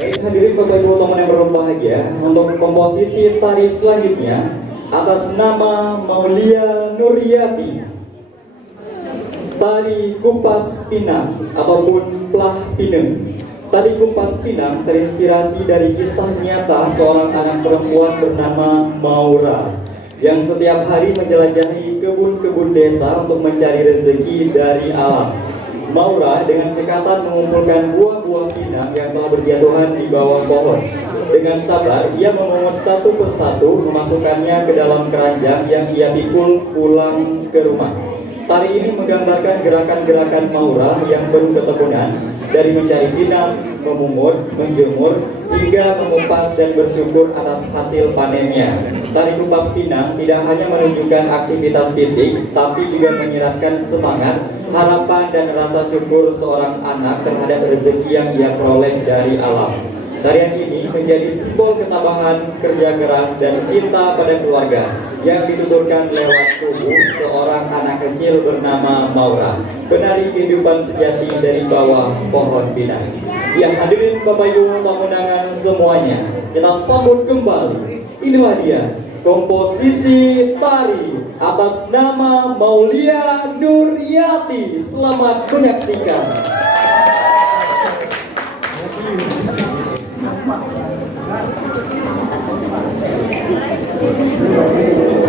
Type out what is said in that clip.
Baik, hadirin Bapak Ibu teman yang berbahagia, untuk komposisi tari selanjutnya atas nama Maulia Nuryati, tari Kupas Pinang ataupun Plah Pineng. Tari Kupas Pinang terinspirasi dari kisah nyata seorang anak perempuan bernama Maura yang setiap hari menjelajahi kebun-kebun desa untuk mencari rezeki dari alam. Maura dengan cekatan mengumpulkan buah-buah pinang yang telah berjatuhan di bawah pohon. Dengan sabar, ia memungut satu persatu, memasukkannya ke dalam keranjang yang ia pikul pulang ke rumah. Tari ini menggambarkan gerakan-gerakan Maura yang penuh ketekunan, dari mencari pinang, memungut, menjemur, hingga mengupas dan bersyukur atas hasil panennya. Tari Kupas Pinang tidak hanya menunjukkan aktivitas fisik, tapi juga menyiratkan semangat, harapan, dan rasa syukur seorang anak terhadap rezeki yang ia peroleh dari alam. Tarian ini menjadi simbol ketabahan, kerja keras, dan cinta pada keluarga yang dituturkan lewat tubuh seorang anak kecil bernama Maura, penari kehidupan sejati dari bawah pohon pinang. Ya, hadirin Bapak Ibu tamu undangan semuanya, kita sambut kembali. Inilah dia komposisi tari atas nama Maulia Nuryati. Selamat menyaksikan. Thank you.